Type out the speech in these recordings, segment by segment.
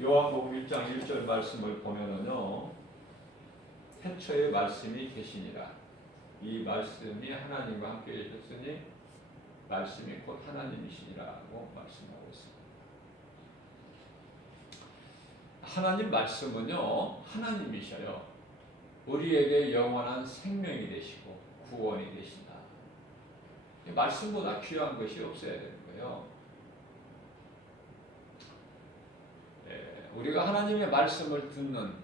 요한복음 1장 1절 말씀을 보면은요, 태초에 말씀이 계시니라. 이 말씀이 하나님과 함께 계셨으니 말씀이 곧 하나님이시니라고 말씀하고 있습니다. 하나님 말씀은요, 하나님이셔요. 우리에게 영원한 생명이 되시고 구원이 되신다. 말씀보다 귀한 것이 없어야 되는 거예요. 우리가 하나님의 말씀을 듣는,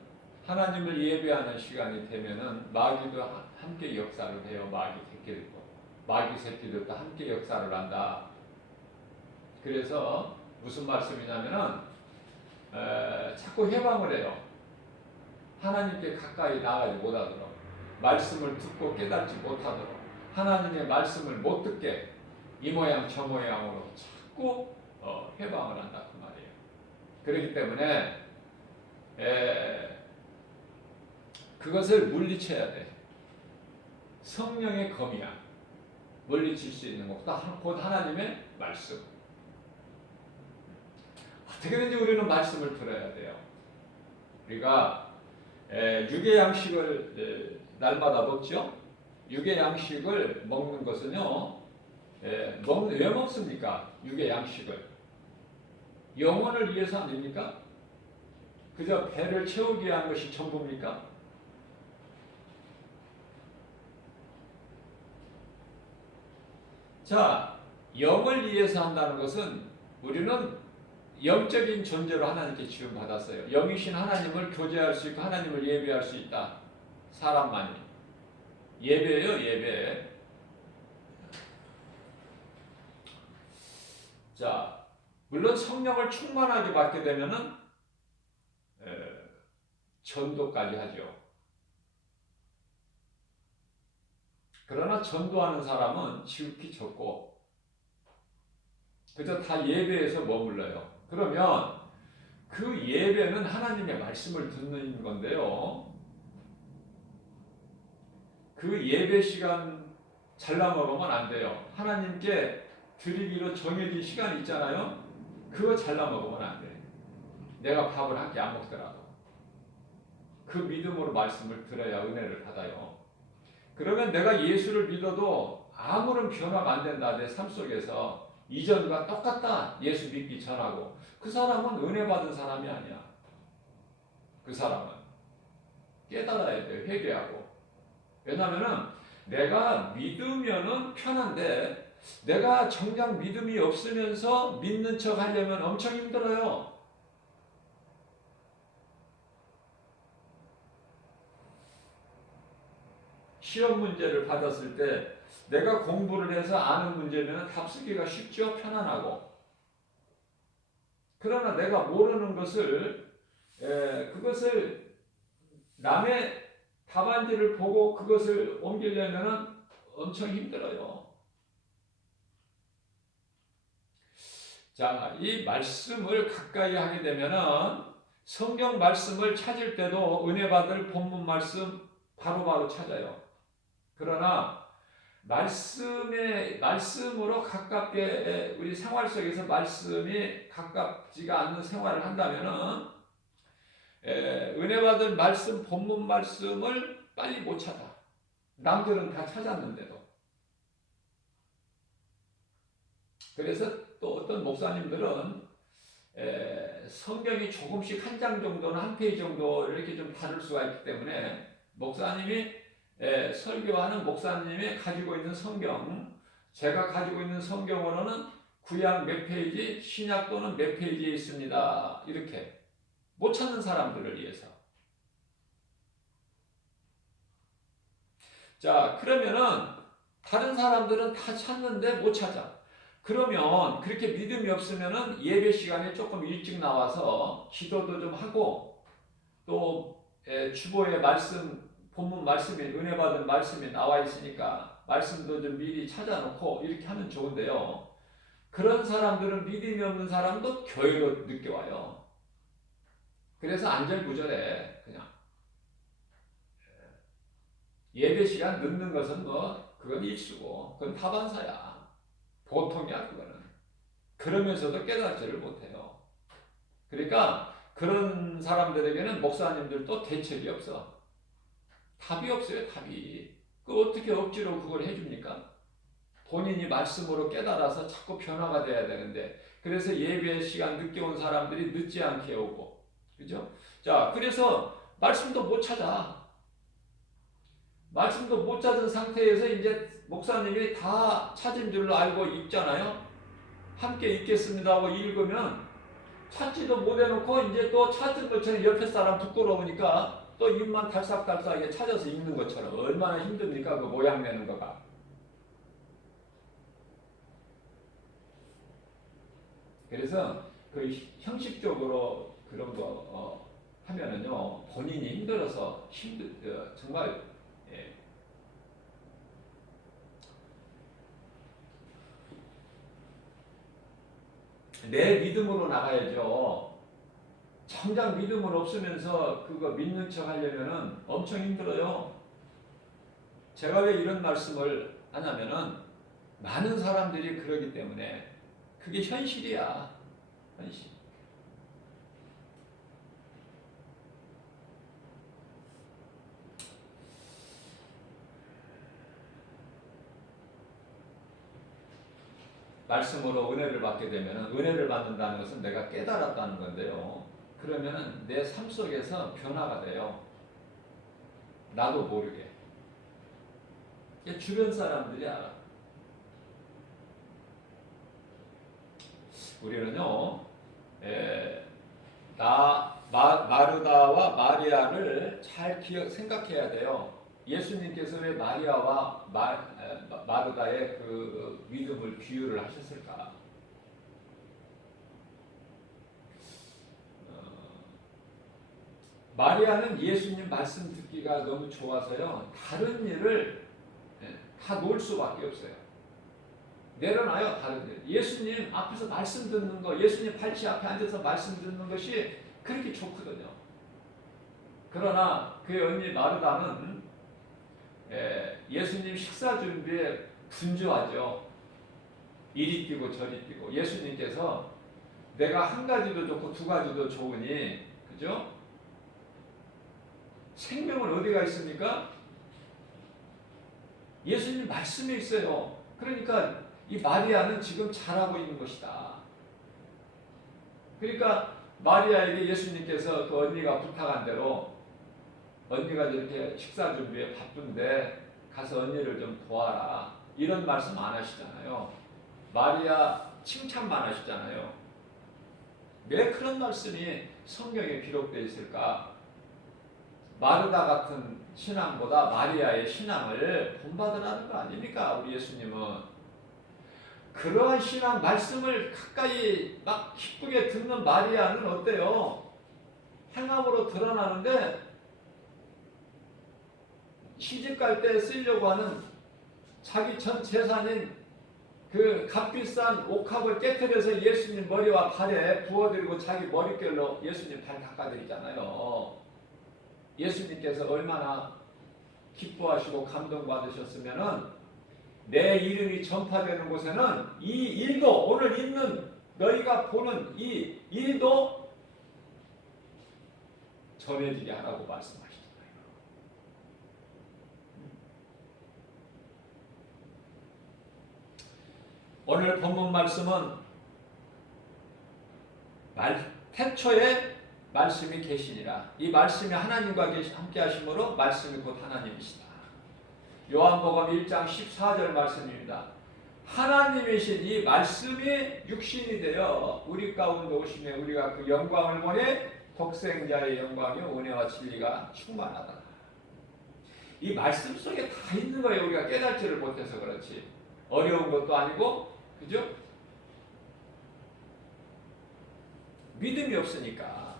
하나님을 예배하는 시간이 되면은 마귀도 함께 역사를 해요. 마귀 새끼들도. 마귀 새끼들도 함께 역사를 한다. 그래서 무슨 말씀이냐면은 자꾸 해방을 해요. 하나님께 가까이 나가지 못하도록, 말씀을 듣고 깨닫지 못하도록, 하나님의 말씀을 못 듣게 이 모양 저 모양으로 자꾸 해방을 한다 그 말이에요. 그렇기 때문에 그것을 물리쳐야 돼. 성령의 검이야. 물리칠 수 있는 것보다 곧 하나님의 말씀. 어떻게든지 우리는 말씀을 들어야 돼요. 우리가 육의 양식을 날마다 먹죠. 육의 양식을 먹는 것은요, 왜 먹습니까? 육의 양식을 영혼을 위해서 아닙니까? 그저 배를 채우기 위한 것이 전부입니까? 자, 영을 위해서 한다는 것은 우리는 영적인 존재로 하나님께 지음받았어요. 영이신 하나님을 교제할 수 있고 하나님을 예배할 수 있다. 사람만이. 예배예요, 예배. 자, 물론 성령을 충만하게 받게 되면은 전도까지 하죠. 그러나 전도하는 사람은 지극히 적고 그저 다 예배에서 머물러요. 그러면 그 예배는 하나님의 말씀을 듣는 건데요. 그 예배 시간 잘라 먹으면 안 돼요. 하나님께 드리기로 정해진 시간이 있잖아요. 그거 잘라 먹으면 안 돼. 내가 밥을 한 끼 안 먹더라도 그 믿음으로 말씀을 들어야 은혜를 받아요. 그러면 내가 예수를 믿어도 아무런 변화가 안 된다. 내 삶 속에서 이전과 똑같다. 예수 믿기 전하고 그 사람은 은혜 받은 사람이 아니야. 그 사람은 깨달아야 돼요. 회개하고. 왜냐하면은 내가 믿으면은 편한데 내가 정작 믿음이 없으면서 믿는 척 하려면 엄청 힘들어요. 시험 문제를 받았을 때 내가 공부를 해서 아는 문제면 답 쓰기가 쉽죠. 편안하고. 그러나 내가 모르는 것을 그것을 남의 답안지를 보고 그것을 옮기려면 엄청 힘들어요. 자, 이 말씀을 가까이 하게 되면은 성경 말씀을 찾을 때도 은혜 받을 본문 말씀 바로바로 찾아요. 그러나 말씀으로 가깝게 우리 생활 속에서 말씀이 가깝지가 않는 생활을 한다면은 은혜 받을 말씀, 본문 말씀을 빨리 못 찾아. 남들은 다 찾았는데도. 그래서 또 어떤 목사님들은 성경이 조금씩 한 장 정도나 한 페이지 정도 이렇게 좀 다를 수가 있기 때문에 목사님이 설교하는 목사님이 가지고 있는 성경, 제가 가지고 있는 성경으로는 구약 몇 페이지, 신약 또는 몇 페이지에 있습니다. 이렇게 못 찾는 사람들을 위해서. 자, 그러면은 다른 사람들은 다 찾는데 못 찾아. 그러면 그렇게 믿음이 없으면은 예배 시간에 조금 일찍 나와서 기도도 좀 하고 또 주보에 말씀, 본문 말씀이 은혜 받은 말씀이 나와 있으니까 말씀도 좀 미리 찾아놓고 이렇게 하면 좋은데요. 그런 사람들은 믿음이 없는 사람도 교회로 늦게 와요. 그래서 안절부절해. 그냥 예배 시간 늦는 것은 그건 일수고 그건 타반사야. 보통이야 그거는. 그러면서도 깨닫지를 못해요. 그러니까 그런 사람들에게는 목사님들도 대책이 없어. 답이 없어요, 답이. 그 어떻게 억지로 그걸 해줍니까? 본인이 말씀으로 깨달아서 자꾸 변화가 돼야 되는데, 그래서 예배 시간 늦게 온 사람들이 늦지 않게 오고, 그죠? 자, 그래서 말씀도 못 찾아. 말씀도 못 찾은 상태에서 이제 목사님이 다 찾은 줄로 알고 있잖아요. 함께 읽겠습니다 하고 읽으면 찾지도 못해놓고 이제 또 찾은 것처럼 옆에 사람 부끄러우니까 또 입만 달싹달싹하게 찾아서 읽는 것처럼 얼마나 힘듭니까? 그 모양 내는 거가. 그래서 그 형식적으로 그런 거 하면은요 본인이 힘들어서 정말 예. 내 믿음으로 나가야죠. 정작 믿음은 없으면서 그거 믿는 척 하려면은 엄청 힘들어요. 제가 왜 이런 말씀을 하냐면은 많은 사람들이 그러기 때문에 그게 현실이야. 현실. 말씀으로 은혜를 받게 되면 은혜를 받는다는 것은 내가 깨달았다는 건데요. 그러면 내 삶 속에서 변화가 돼요. 나도 모르게. 주변 사람들이 알아. 우리는요, 마르다와 마리아를 잘 생각해야 돼요. 예수님께서 왜 마리아와 마르다의 그 믿음을 비유를 하셨을까? 마리아는 예수님 말씀 듣기가 너무 좋아서요. 다른 일을 다 놓을 수밖에 없어요. 내려놔요. 다른 일. 예수님 앞에서 말씀 듣는 거, 예수님 팔찌 앞에 앉아서 말씀 듣는 것이 그렇게 좋거든요. 그러나 그의 언니 마르다는 예수님 식사 준비에 분주하죠. 이리 뛰고 저리 뛰고. 예수님께서 내가 한 가지도 좋고 두 가지도 좋으니, 그죠? 생명은 어디가 있습니까? 예수님 말씀에 있어요. 그러니까 이 마리아는 지금 잘하고 있는 것이다. 그러니까 마리아에게 예수님께서 그 언니가 부탁한 대로 언니가 이렇게 식사 준비에 바쁜데 가서 언니를 좀 도와라. 이런 말씀 안 하시잖아요. 마리아 칭찬만 하시잖아요. 왜 그런 말씀이 성경에 기록되어 있을까? 마르다 같은 신앙보다 마리아의 신앙을 본받으라는 거 아닙니까? 우리 예수님은. 그러한 신앙 말씀을 가까이 막 기쁘게 듣는 마리아는 어때요? 행함으로 드러나는데 시집갈 때 쓰려고 하는 자기 전 재산인 그 값비싼 옥합을 깨트려서 예수님 머리와 발에 부어드리고 자기 머릿결로 예수님 발 닦아드리잖아요. 예수님께서 얼마나 기뻐하시고 감동받으셨으면은 내 이름이 전파되는 곳에는 이 일도 오늘 있는 너희가 보는 이 일도 전해지게 하라고 말씀하시잖아요. 오늘 본문 말씀은 태초에 말씀이 계시니라. 이 말씀이 하나님과 함께 하심으로 말씀이 곧 하나님이시다. 요한복음 1장 14절 말씀입니다. 하나님이신 이 말씀이 육신이 되어 우리 가운데 오시며 우리가 그 영광을 보내 독생자의 영광이요 은혜와 진리가 충만하다. 이 말씀 속에 다 있는 거예요. 우리가 깨닫지를 못해서 그렇지. 어려운 것도 아니고, 그죠? 믿음이 없으니까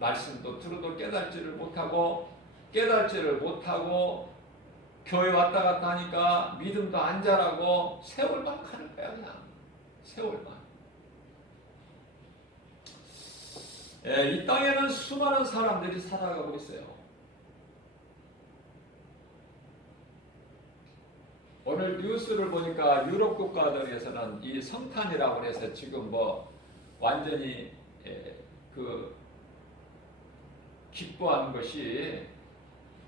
말씀도 들어도 깨닫지를 못하고 교회 왔다 갔다 하니까 믿음도 안 자라고 세월만 가는 거야. 그냥 세월만. 이 땅에는 수많은 사람들이 살아가고 있어요. 오늘 뉴스를 보니까 유럽 국가들에서는 이 성탄이라고 해서 지금 완전히 그 기뻐하는 것이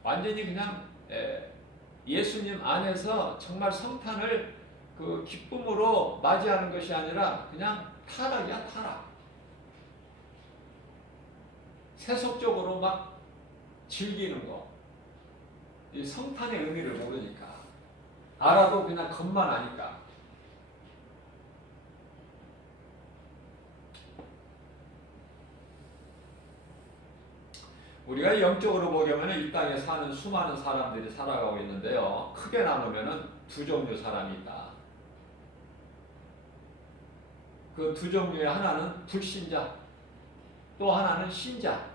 완전히 그냥 예수님 안에서 정말 성탄을 그 기쁨으로 맞이하는 것이 아니라 그냥 타락이야, 타락. 세속적으로 막 즐기는 거. 이 성탄의 의미를 모르니까. 알아도 그냥 겉만 아니까. 우리가 영적으로 보려면 이 땅에 사는 수많은 사람들이 살아가고 있는데요. 크게 나누면 두 종류 사람이 있다. 그 두 종류의 하나는 불신자, 또 하나는 신자.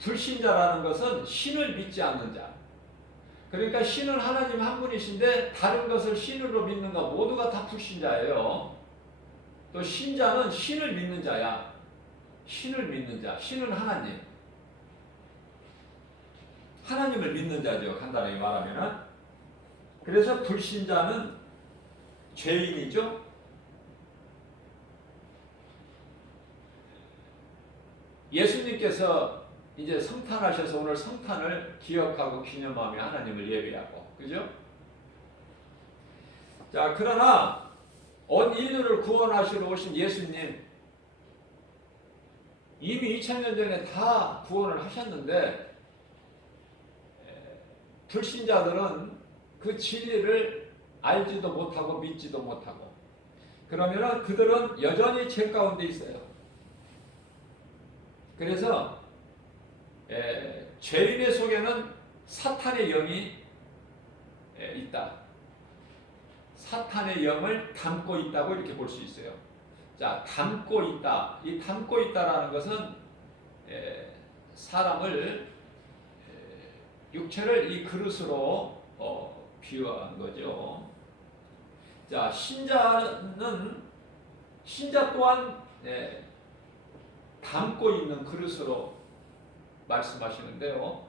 불신자라는 것은 신을 믿지 않는 자. 그러니까 신은 하나님 한 분이신데 다른 것을 신으로 믿는 것 모두가 다 불신자예요. 또 신자는 신을 믿는 자야. 신을 믿는 자. 신은 하나님. 하나님을 믿는 자죠. 간단하게 말하면은. 그래서 불신자는 죄인이죠. 예수님께서 이제 성탄하셔서 오늘 성탄을 기억하고 기념하며 하나님을 예배하고, 그죠? 자, 그러나 온 인류를 구원하시러 오신 예수님 이미 2000년 전에 다 구원을 하셨는데 불신자들은 그 진리를 알지도 못하고 믿지도 못하고, 그러면 그들은 여전히 죄 가운데 있어요. 그래서 죄인의 속에는 사탄의 영이 있다. 사탄의 영을 담고 있다고 이렇게 볼 수 있어요. 자, 담고 있다. 이 담고 있다라는 것은 사람을 육체를 이 그릇으로 비유한 거죠. 자, 신자 또한 담고 있는 그릇으로 말씀하시는데요.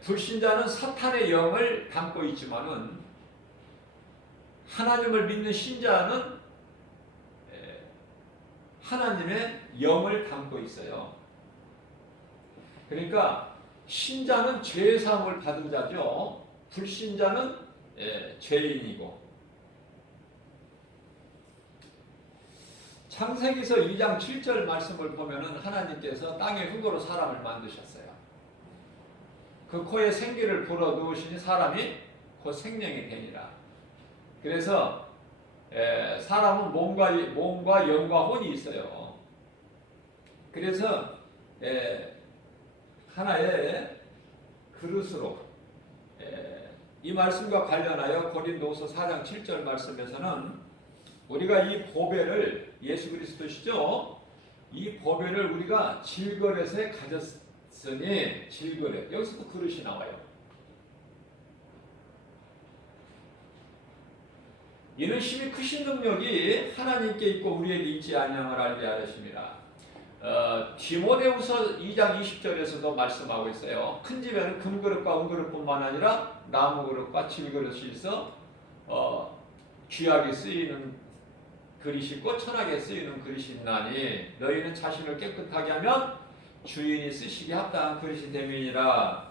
불신자는 사탄의 영을 담고 있지만은 하나님을 믿는 신자는 하나님의 영을 담고 있어요. 그러니까 신자는 죄 사함을 받은 자죠. 불신자는 죄인이고. 창세기서 2장 7절 말씀을 보면은 하나님께서 땅의 흙으로 사람을 만드셨어요. 그 코에 생기를 불어넣으시니 사람이 곧 생명이 되니라. 그래서 사람은 몸과 영과 혼이 있어요. 그래서 하나의 그릇으로 이 말씀과 관련하여 고린도후서 4장 7절 말씀에서는 우리가 이 보배를 예수 그리스도시죠. 이 보배를 우리가 질그릇에 가졌으니 질그릇 여기서도 그릇이 나와요. 이는 심히 크신 능력이 하나님께 있고 우리에게 있지 아니함을 알게 하셨습니다. 디모데후서 2장 20절에서도 말씀하고 있어요. 큰 집에는 금그릇과 은그릇뿐만 아니라 나무그릇과 질그릇이 있어 귀하게 쓰이는 그릇이 있고 천하게 쓰이는 그릇이 있나니 너희는 자신을 깨끗하게 하면 주인이 쓰시기에 합당한 그릇이 됨이니라.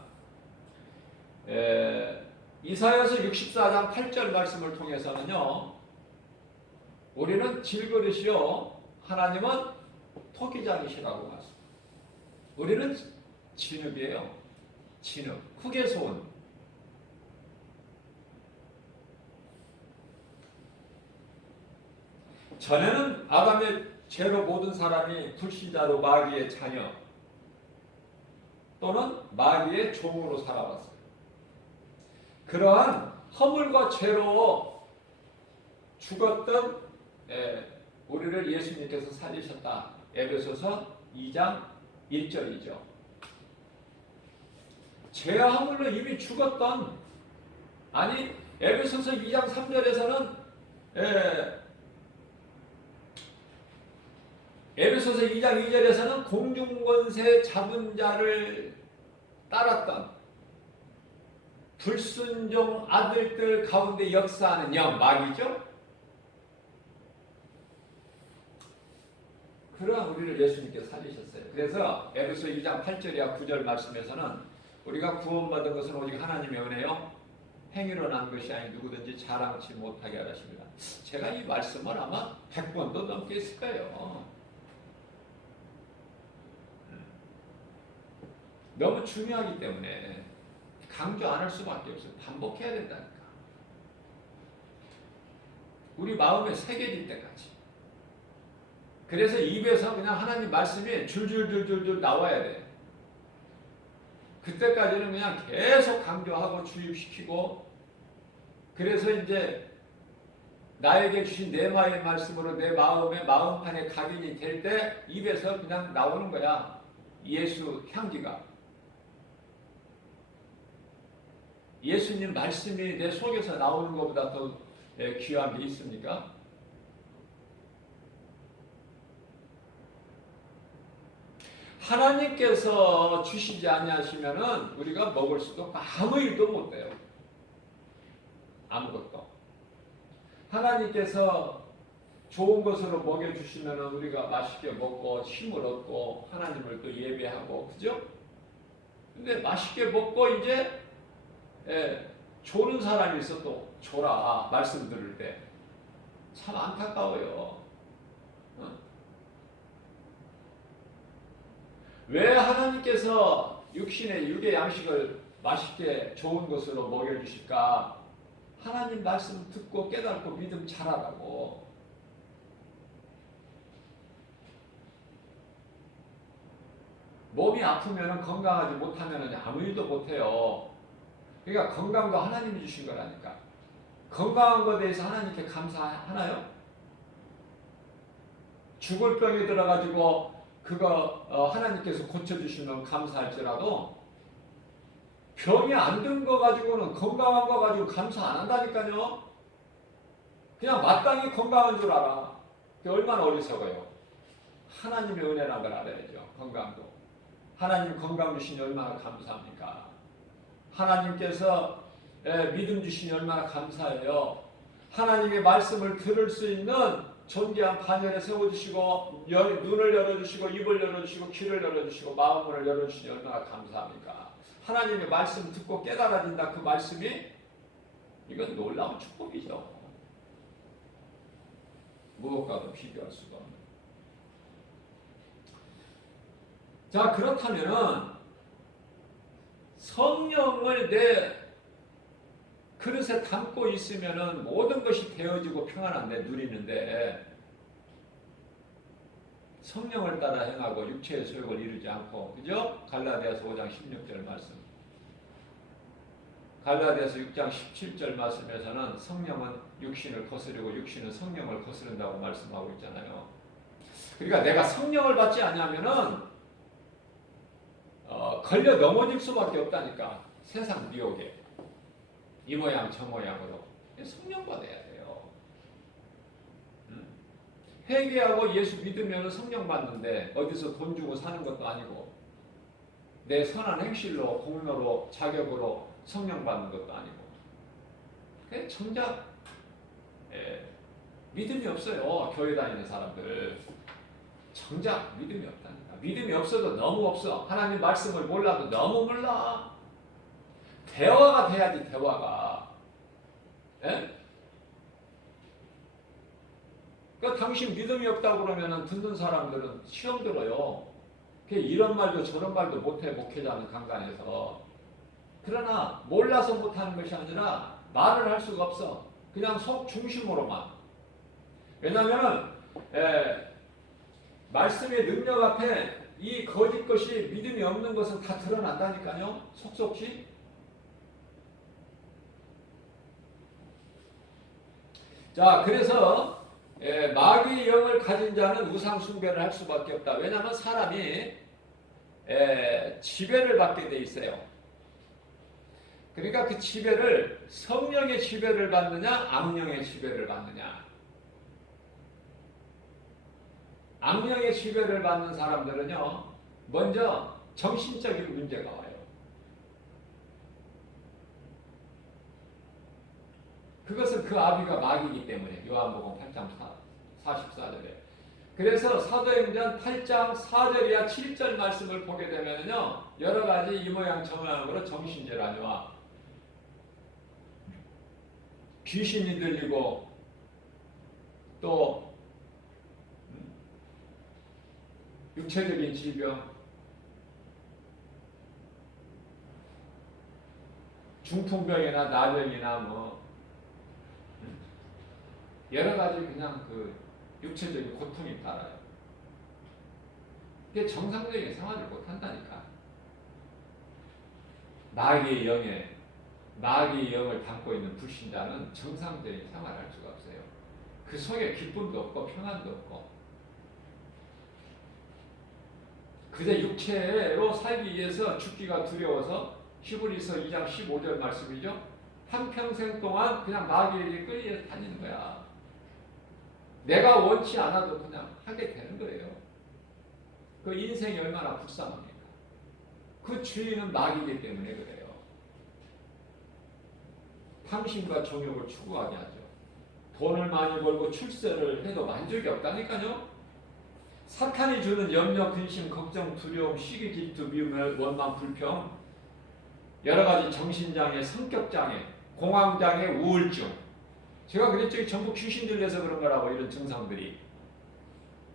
이사야서 64장 8절 말씀을 통해서는요, 우리는 질그릇이요 하나님은 토기장이시라고 말씀. 우리는 진흙이에요. 진흙, 흙에서 온. 전에는 아담의 죄로 모든 사람이 불신자로 마귀의 자녀 또는 마귀의 종으로 살아왔어요. 그러한 허물과 죄로 죽었던 우리를 예수님께서 살리셨다. 에베소서 2장 1절이죠. 죄와 허물로 이미 죽었던, 아니 에베소서 2장 3절에서는 에베소서 2장 2절에서는 공중권세 잡은 자를 따랐던 불순종 아들들 가운데 역사하는 영, 마귀죠. 그러한 우리를 예수님께서 살리셨어요. 그래서 에베소 2장 8절이야 9절 말씀에서는 우리가 구원받은 것은 오직 하나님의 은혜요 행위로 난 것이 아니 누구든지 자랑치 못하게 하십니다. 제가 이 말씀을 아마 100번도 넘게 했을 거예요. 너무 중요하기 때문에 강조 안 할 수밖에 없어요. 반복해야 된다니까. 우리 마음에 새겨질 때까지. 그래서 입에서 그냥 하나님 말씀이 줄줄줄줄줄 나와야 돼. 그때까지는 그냥 계속 강조하고 주입시키고, 그래서 이제 나에게 주신 내 마음의 말씀으로 내 마음의 마음판에 각인이 될 때 입에서 그냥 나오는 거야. 예수 향기가. 예수님 말씀이 내 속에서 나오는 것보다 더 귀한 게 있습니까? 하나님께서 주시지 아니하시면은 우리가 먹을 수도 없고 아무 일도 못 돼요. 아무것도. 하나님께서 좋은 것으로 먹여주시면은 우리가 맛있게 먹고 힘을 얻고 하나님을 또 예배하고, 그죠? 근데 맛있게 먹고 이제 조는 사람이 있어 또 조라 말씀 들을 때 참 안타까워요. 왜 하나님께서 육신의 육의 양식을 맛있게 좋은 것으로 먹여주실까? 하나님 말씀 듣고 깨닫고 믿음 잘하라고. 몸이 아프면 건강하지 못하면 아무 일도 못해요. 그러니까 건강도 하나님이 주신 거라니까. 건강한 것에 대해서 하나님께 감사하나요? 죽을 병이 들어가지고 그거 하나님께서 고쳐주시면 감사할지라도 병이 안 든 거 가지고는 건강한 거 가지고 감사 안 한다니까요. 그냥 마땅히 건강한 줄 알아. 그게 얼마나 어리석어요. 하나님의 은혜란 걸 알아야죠. 건강도. 하나님 건강 주시니 얼마나 감사합니까? 하나님께서 믿음 주시니 얼마나 감사해요. 하나님의 말씀을 들을 수 있는 존귀한 반열에 세워주시고 눈을 열어주시고 입을 열어주시고 귀를 열어주시고 마음을 열어주시니 얼마나 감사합니까? 하나님의 말씀 듣고 깨달아진다. 그 말씀이 이건 놀라운 축복이죠. 무엇과도 비교할 수가 없는. 자, 그렇다면은 성령을 내 그릇에 담고 있으면은 모든 것이 되어지고 평안한데 누리는데, 성령을 따라 행하고 육체의 소욕을 이루지 않고, 그죠? 갈라디아서 5장 16절 말씀. 갈라디아서 6장 17절 말씀에서는 성령은 육신을 거스르고 육신은 성령을 거스른다고 말씀하고 있잖아요. 그러니까 내가 성령을 받지 않으면은 걸려 넘어질 수밖에 없다니까. 세상 미혹에. 이 모양 저 모양으로. 성령 받아야 돼요. 회개하고 예수 믿으면 성령 받는데 어디서 돈 주고 사는 것도 아니고 내 선한 행실로 공로로 자격으로 성령 받는 것도 아니고, 정작 믿음이 없어요. 교회 다니는 사람들 정작 믿음이 없다니까. 믿음이 없어도 너무 없어. 하나님 말씀을 몰라도 너무 몰라. 대화가 돼야지, 대화가. 그러니까 당신 믿음이 없다고 그러면 듣는 사람들은 시험 들어요. 이런 말도 저런 말도 못해, 목회자는 강단에서. 그러나 몰라서 못하는 것이 아니라 말을 할 수가 없어. 그냥 속 중심으로만. 왜냐하면 말씀의 능력 앞에 이 거짓 것이 믿음이 없는 것은 다 드러난다니까요. 속속히. 자, 그래서 마귀의 영을 가진 자는 우상 숭배를 할 수밖에 없다. 왜냐하면 사람이 지배를 받게 돼 있어요. 그러니까 그 지배를 성령의 지배를 받느냐 악령의 지배를 받느냐. 악령의 지배를 받는 사람들은요, 먼저 정신적인 문제가 와요. 그것은 그 아비가 마귀이기 때문에 요한복음 8장 44절에 그래서 사도행전 8장 4절이야 7절 말씀을 보게 되면요, 여러 가지 이 모양 저 모양으로 정신질환이와 귀신이 들리고 또 육체적인 질병, 중풍병이나 나병이나 뭐 여러 가지 그냥 그 육체적인 고통이 따라요. 그게 정상적인 생활을 못 한다니까. 마귀의 영을 담고 있는 불신자는 정상적인 생활을 할 수가 없어요. 그 속에 기쁨도 없고 평안도 없고 그저 육체로 살기 위해서 죽기가 두려워서 히브리서 2장 15절 말씀이죠. 한평생 동안 그냥 마귀에게 끌려 다니는 거야. 내가 원치 않아도 그냥 하게 되는 거예요. 그 인생이 얼마나 불쌍합니까? 그 주인은 마귀이기 때문에 그래요. 탐심과 정욕을 추구하게 하죠. 돈을 많이 벌고 출세를 해도 만족이 없다니까요. 사탄이 주는 염려, 근심, 걱정, 두려움, 시기, 질투, 미움, 원망, 불평, 여러 가지 정신장애, 성격장애, 공황장애, 우울증. 제가 그랬죠. 전부 귀신 들려서 그런 거라고, 이런 증상들이.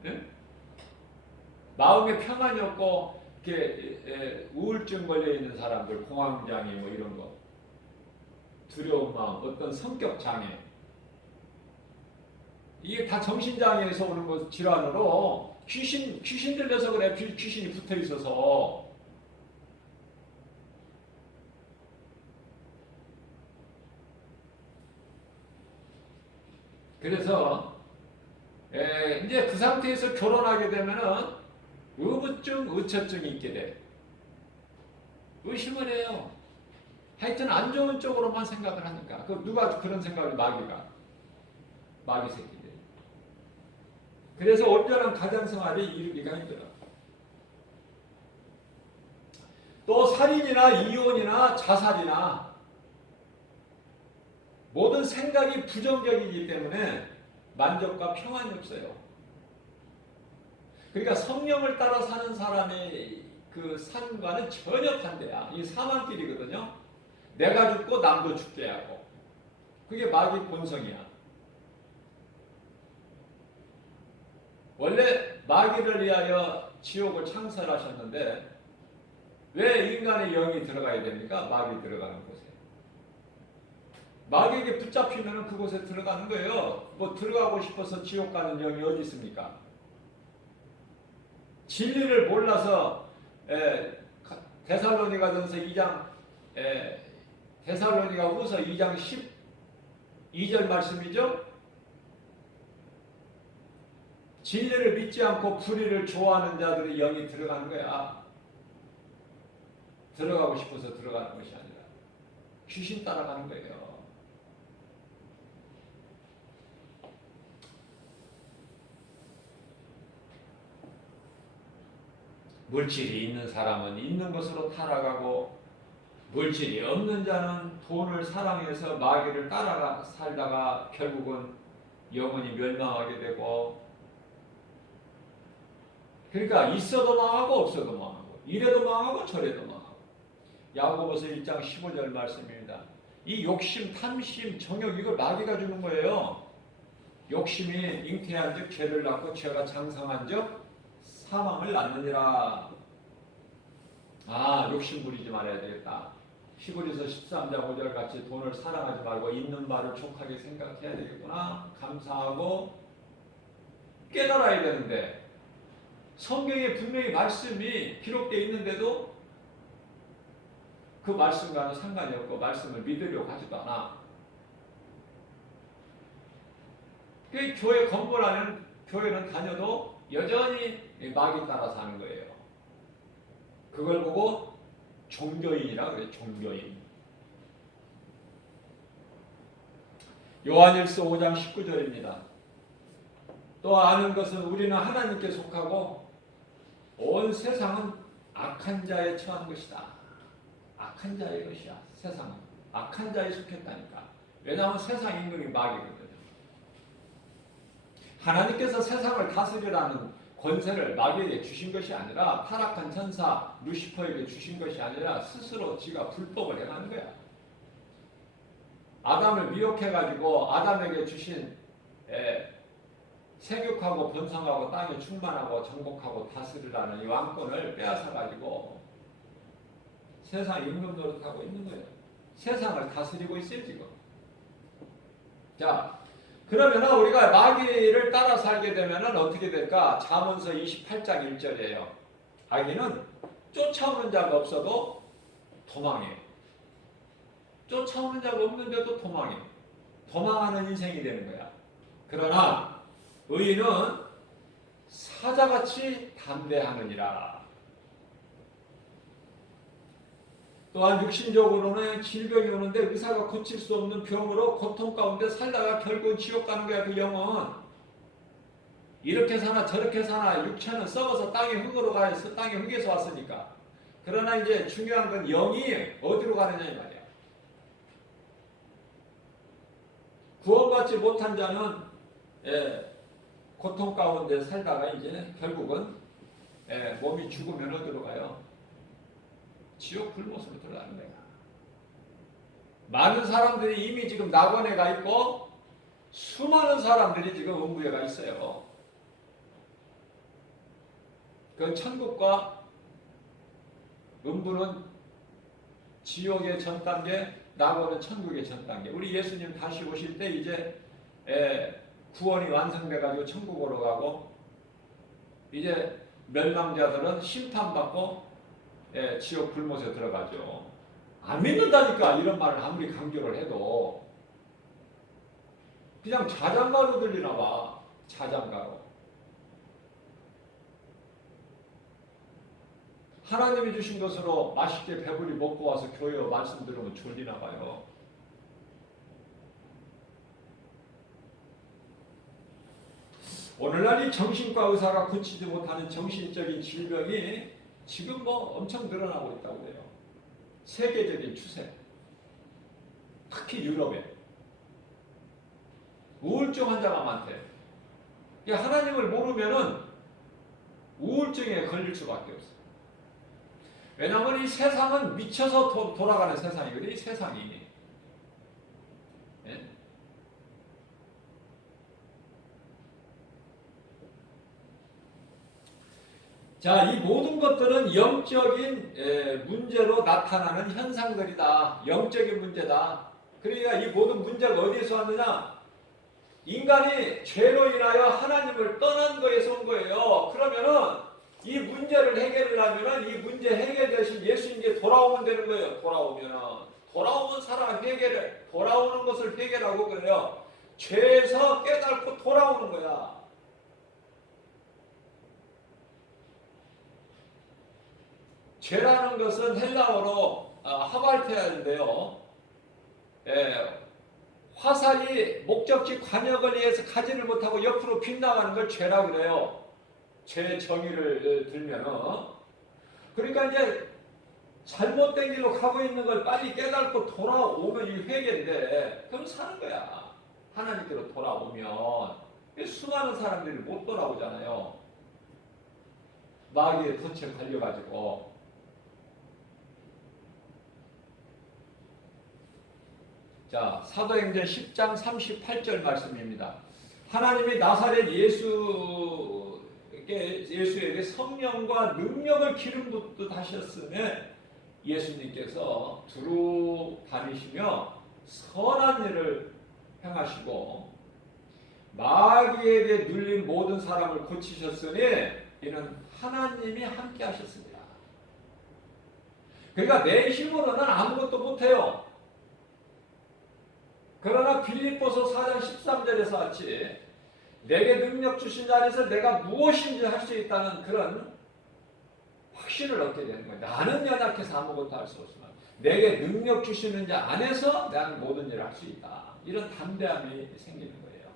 네? 마음에 평안이 없고 이렇게 우울증 걸려 있는 사람들, 공황장애 뭐 이런 거, 두려운 마음, 어떤 성격 장애, 이게 다 정신장애에서 오는 것 질환으로 귀신 들려서 그래. 귀신이 붙어 있어서. 그래서 이제 그 상태에서 결혼하게 되면은 의부증, 의처증이 있게 돼. 의심을 해요. 하여튼 안 좋은 쪽으로만 생각을 하니까. 그 누가 그런 생각을, 마귀 새끼들. 그래서 온전한 가정생활을 이루기가 힘들어. 또 살인이나 이혼이나 자살이나 모든 생각이 부정적이기 때문에 만족과 평안이 없어요. 그러니까 성령을 따라 사는 사람의 그 삶과는 전혀 반대야. 이 사망길이거든요. 내가 죽고 남도 죽게 하고. 그게 마귀 본성이야. 원래 마귀를 위하여 지옥을 창설하셨는데 왜 인간의 영이 들어가야 됩니까? 마귀 들어가는 곳에. 마귀에게 붙잡히면 그곳에 들어가는 거예요. 뭐 들어가고 싶어서 지옥 가는 영이 어디 있습니까? 진리를 몰라서 데살로니가전서 2장 데살로니가후서 2장 12절 말씀이죠. 진리를 믿지 않고 불의를 좋아하는 자들의 영이 들어가는 거야. 들어가고 싶어서 들어가는 것이 아니라 귀신 따라가는 거예요. 물질이 있는 사람은 있는 것으로 타락하고, 물질이 없는 자는 돈을 사랑해서 마귀를 따라가 살다가 결국은 영원히 멸망하게 되고, 그러니까 있어도 망하고 없어도 망하고, 이래도 망하고 저래도 망하고. 야고보서 1장 15절 말씀입니다. 이 욕심, 탐심, 정욕, 이걸 마귀가 주는 거예요. 욕심이 잉태한 즉 죄를 낳고 죄가 장성한 즉 사망을 낳느니라. 욕심 부리지 말아야 되겠다. 히브리서 13장 5절 같이 돈을 사랑하지 말고 있는 바를 족하게 생각해야 되겠구나. 감사하고 깨달아야 되는데, 성경에 분명히 말씀이 기록되어 있는데도 그 말씀과는 상관이 없고 말씀을 믿으려고 하지도 않아. 그 교회 건물하는 교회는 다녀도 여전히 마귀 따라 사는 거예요. 그걸 보고 종교인이라 그래요. 종교인. 요한일서 5장 19절입니다. 또 아는 것은 우리는 하나님께 속하고 온 세상은 악한 자에 처한 것이다. 악한 자의 것이야. 세상은 악한 자에 속했다니까. 왜냐하면 세상 임금이 마귀거든요. 하나님께서 세상을 다스리라는 권세를 마귀에게 주신 것이 아니라 타락한 천사 루시퍼에게 주신 것이 아니라 스스로 지가 불법을 행하는 거야. 아담을 미혹해가지고 아담에게 주신 생육하고 번성하고 땅에 충만하고 정복하고 다스리라는 이 왕권을 빼앗아가지고 세상 임금 노릇하고 있는 거예요. 세상을 다스리고 있어요 지금. 자, 그러면 우리가 마귀를 따라 살게 되면 어떻게 될까? 잠언서 28장 1절이에요. 마귀는 쫓아오는 자가 없어도 도망해. 쫓아오는 자가 없는데도 도망해. 도망하는 인생이 되는 거야. 그러나 의인은 사자같이 담대하느니라. 또한 육신적으로는 질병이 오는데 의사가 고칠 수 없는 병으로 고통 가운데 살다가 결국 지옥 가는 거야. 그 영은 이렇게 사나 저렇게 사나 육체는 썩어서 땅의 흙으로 가서 땅의 흙에서 왔으니까. 그러나 이제 중요한 건 영이 어디로 가느냐 이 말이야. 구원받지 못한 자는 고통 가운데 살다가 이제 결국은 몸이 죽으면 어디로 가요? 지옥 불못으로 들어가는 거야. 많은 사람들이 이미 지금 낙원에 가 있고 수많은 사람들이 지금 음부에 가 있어요. 그 천국과 음부는 지옥의 전 단계, 낙원은 천국의 전 단계. 우리 예수님 다시 오실 때 이제 구원이 완성돼 가지고 천국으로 가고 이제 멸망자들은 심판받고 지옥 불못에 들어가죠. 안 믿는다니까. 이런 말을 아무리 강조를 해도 그냥 자장가로 들리나 봐. 자장가로. 하나님이 주신 것으로 맛있게 배불리 먹고 와서 교회 말씀 들으면 졸리나 봐요. 오늘날 이 정신과 의사가 고치지 못하는 정신적인 질병이 지금 뭐 엄청 늘어나고 있다고 해요. 세계적인 추세. 특히 유럽에. 우울증 환자가 많대. 하나님을 모르면은 우울증에 걸릴 수밖에 없어. 왜냐하면 이 세상은 미쳐서 돌아가는 세상이거든. 이 세상이. 예? 자, 이 모든 것들은 영적인 문제로 나타나는 현상들이다. 영적인 문제다. 그러니까 이 모든 문제가 어디에서 왔느냐? 인간이 죄로 인하여 하나님을 떠난 거에서 온 거예요. 그러면은 이 문제를 해결하려면 이 문제 해결되신 예수님께 돌아오면 되는 거예요. 돌아오면 사람 해결해. 돌아오는 것을 해결하고 그래요. 죄에서 깨닫고 돌아오는 거야. 죄라는 것은 헬라어로 하발테아인데요. 화살이 목적지 관역을 위해서 가지를 못하고 옆으로 빗나가는 걸 죄라 그래요. 죄 정의를 들면은. 그러니까 이제 잘못된 길로 가고 있는 걸 빨리 깨닫고 돌아오면 이 회개인데 그럼 사는 거야. 하나님께로 돌아오면. 수많은 사람들이 못 돌아오잖아요. 마귀의 덫에 걸려가지고. 자, 사도행전 10장 38절 말씀입니다. 하나님이 나사렛 예수에게 성령과 능력을 기름 붓듯 하셨음에 예수님께서 두루 다니시며 선한 일을 행하시고 마귀에게 눌린 모든 사람을 고치셨으니 이는 하나님이 함께 하셨습니다. 그러니까 내 힘으로는 아무것도 못해요. 그러나 빌립보서 4장 13절에서 같이 내게 능력 주신 자 안에서 내가 무엇인지 할 수 있다는 그런 확신을 얻게 되는 거예요. 나는 연약해서 아무것도 할 수 없지만 내게 능력 주시는 자 안에서 나는 모든 일을 할 수 있다. 이런 담대함이 생기는 거예요.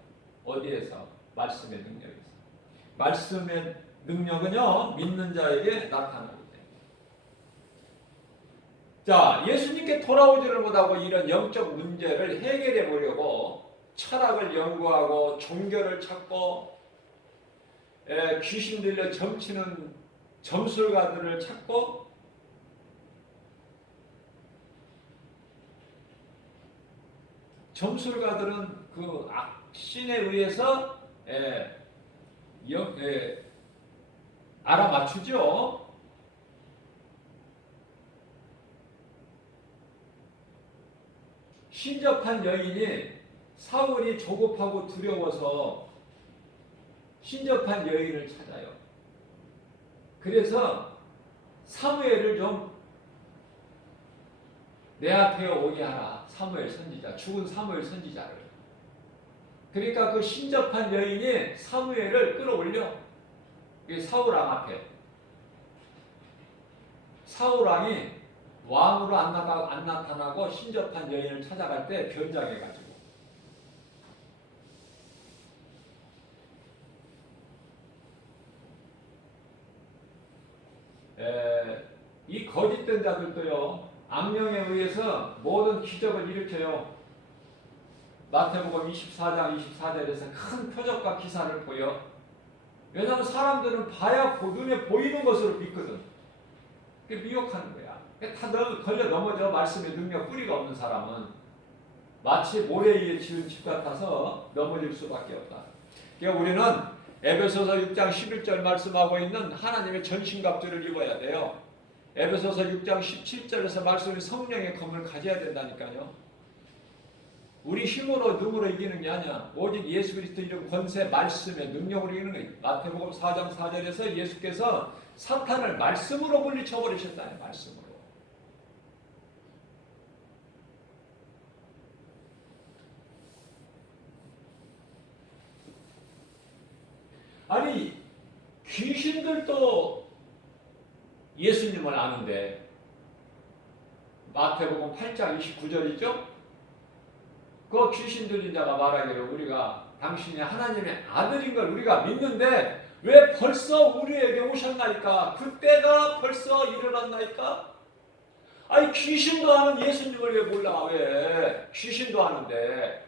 어디에서? 말씀의 능력에서. 말씀의 능력은요, 믿는 자에게 나타나기 때문에. 자, 예수님께 돌아오지를 못하고 이런 영적 문제를 해결해 보려고 철학을 연구하고 종교를 찾고 귀신 들려 점치는 점술가들을 찾고 점술가들은 그 악신에 의해서 알아맞추죠. 신접한 여인이 사울이 조급하고 두려워서 신접한 여인을 찾아요. 그래서 사무엘을 좀 내 앞에 오게 하라. 사무엘 선지자, 죽은 사무엘 선지자를. 그러니까 그 신접한 여인이 사무엘을 끌어올려. 사울왕 앞에. 사울왕이 왕으로 안 나타나고 신접한 여인을 찾아갈 때 변장해가지고. 이 거짓된 자들도요, 악령에 의해서 모든 기적을 일으켜요. 마태복음 24장 24절에서 큰 표적과 기사를 보여. 왜냐하면 사람들은 봐야 눈에 보이는 것으로 믿거든. 그게 미혹하는 거야. 다 걸려 넘어져. 말씀의 능력 뿌리가 없는 사람은 마치 모래 위에 지은 집 같아서 넘어질 수밖에 없다. 그러니까 우리는 에베소서 6장 11절 말씀하고 있는 하나님의 전신갑주를 입어야 돼요. 에베소서 6장 17절에서 말씀이 성령의 검을 가져야 된다니까요. 우리 힘으로 능으로 이기는 게 아니야. 오직 예수 그리스도 이름 권세 말씀의 능력으로 이기는 거예요. 마태복음 4장 4절에서 예수께서 사탄을 말씀으로 물리쳐 버리셨다는 말씀으로. 아니 귀신들도 예수님을 아는데 마태복음 8장 29절이죠. 그 귀신 들린 자가 말하기를 우리가 당신이 하나님의 아들인 걸 우리가 믿는데 왜 벌써 우리에게 오셨나이까? 그때가 벌써 일어났나이까? 아니 귀신도 아는 예수님을 왜 몰라? 왜? 귀신도 아는데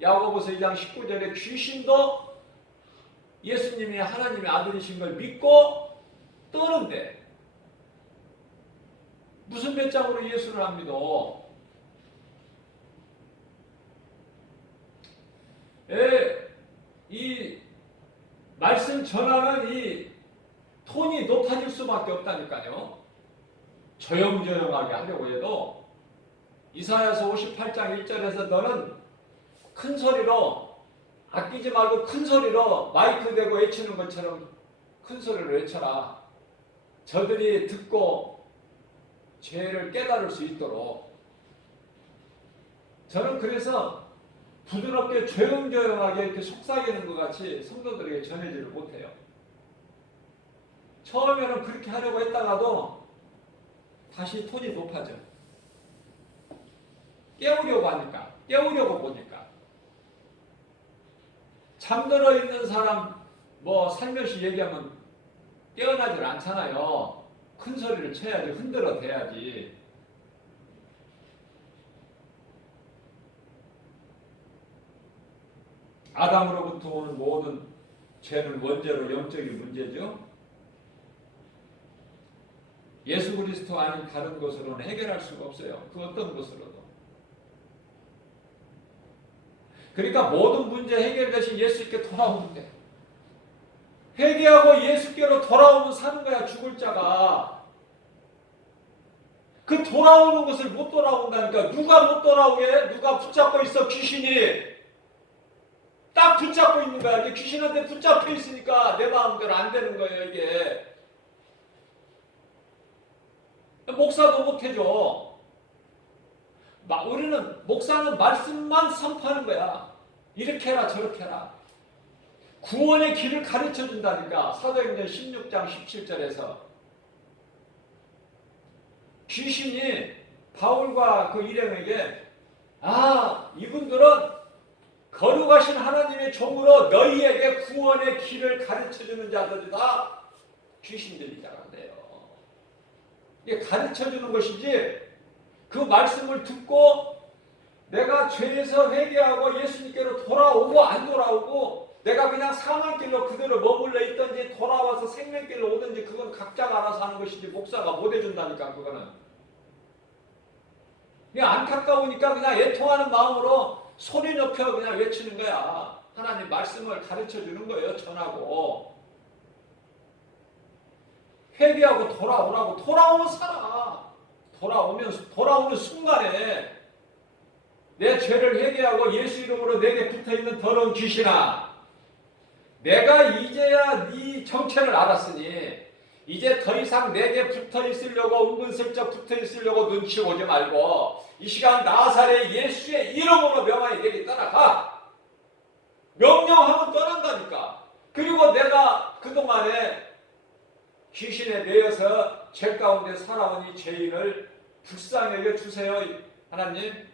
야고보서 2장 19절에 귀신도 예수님이 하나님의 아들이신 걸 믿고 떠는데 무슨 배짱으로 예수를 안 믿어? 이 말씀 전하는 이 톤이 높아질 수밖에 없다니까요. 조용조용하게 하려고 해도 이사야서 58장 1절에서 너는 큰 소리로 아끼지 말고 큰 소리로 마이크 대고 외치는 것처럼 큰 소리로 외쳐라. 저들이 듣고 죄를 깨달을 수 있도록. 저는 그래서 부드럽게 조용조용하게 이렇게 속삭이는 것 같이 성도들에게 전해지를 못해요. 처음에는 그렇게 하려고 했다가도 다시 톤이 높아져. 깨우려고 하니까, 깨우려고 보니까. 잠들어 있는 사람 살며시 얘기하면 깨어나질 않잖아요. 큰 소리를 쳐야지, 흔들어 대야지. 아담으로부터 오는 모든 죄는 원죄로 영적인 문제죠. 예수 그리스도 아닌 다른 것으로는 해결할 수가 없어요. 그 어떤 것으로도. 그러니까 모든 문제 해결 대신 예수께 돌아오면 돼. 회개하고 예수께로 돌아오면 사는 거야, 죽을 자가. 그 돌아오는 것을 못 돌아온다니까. 누가 못 돌아오게? 누가 붙잡고 있어, 귀신이. 딱 붙잡고 있는 거야. 이게 귀신한테 붙잡혀 있으니까 내 마음대로 안 되는 거예요, 이게. 목사도 못 해줘. 우리는, 목사는 말씀만 선포하는 거야. 이렇게 해라, 저렇게 해라. 구원의 길을 가르쳐 준다니까. 사도행전 16장 17절에서. 귀신이 바울과 그 일행에게 이분들은 거룩하신 하나님의 종으로 너희에게 구원의 길을 가르쳐주는 자들이다. 귀신들이 자란대요. 이게 가르쳐주는 것이지 그 말씀을 듣고 내가 죄에서 회개하고 예수님께로 돌아오고 안 돌아오고 내가 그냥 사망길로 그대로 머물러 있든지 돌아와서 생명길로 오든지 그건 각자가 알아서 하는 것이지 목사가 못 해준다니까. 그거는 그냥 안타까우니까 그냥 애통하는 마음으로 소리 높여 그냥 외치는 거야. 하나님 말씀을 가르쳐 주는 거예요. 전하고 회개하고 돌아오라고. 돌아오면 살아. 돌아오는 순간에 내 죄를 회개하고 예수 이름으로 내게 붙어있는 더러운 귀신아, 내가 이제야 네 정체를 알았으니 이제 더 이상 내게 붙어있으려고 은근슬쩍 붙어있으려고 눈치 보지 말고 이 시간 나사렛 예수의 이름으로 명하여 내게 떠나가. 명령하면 떠난다니까. 그리고 내가 그동안에 귀신에 매여서 죄 가운데 살아온 이 죄인을 불쌍히 여겨 주세요. 하나님,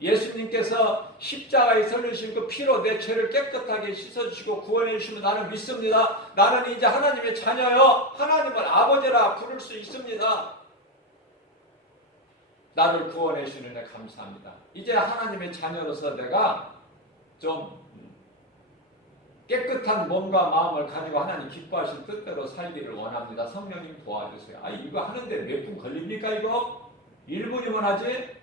예수님께서 십자가에 흘리신 그 피로 내 죄를 깨끗하게 씻어주시고 구원해 주시면 나는 믿습니다. 나는 이제 하나님의 자녀요. 하나님을 아버지라 부를 수 있습니다. 나를 구원해 주시는 데 감사합니다. 이제 하나님의 자녀로서 내가 좀 깨끗한 몸과 마음을 가지고 하나님 기뻐하실 뜻대로 살기를 원합니다. 성령님 도와주세요. 이거 하는데 몇 분 걸립니까 이거? 1분이면 하지?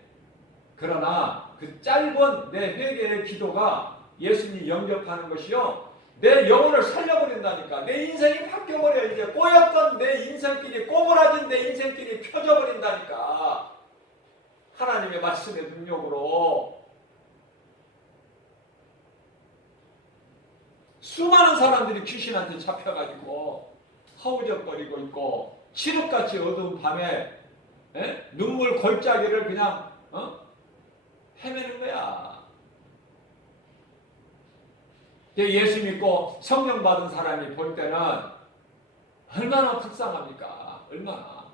그러나 그 짧은 내 회개의 기도가 예수님 영접하는 것이요, 내 영혼을 살려버린다니까. 내 인생이 바뀌어버려. 이제 꼬였던 내 인생길이, 꼬부라진 내 인생길이 펴져버린다니까. 하나님의 말씀의 능력으로. 수많은 사람들이 귀신한테 잡혀가지고 허우적거리고 있고 칠흑같이 어두운 밤에 눈물 골짜기를 그냥 헤매는 거야. 예수 믿고 성령 받은 사람이 볼 때는 얼마나 불쌍합니까? 얼마나.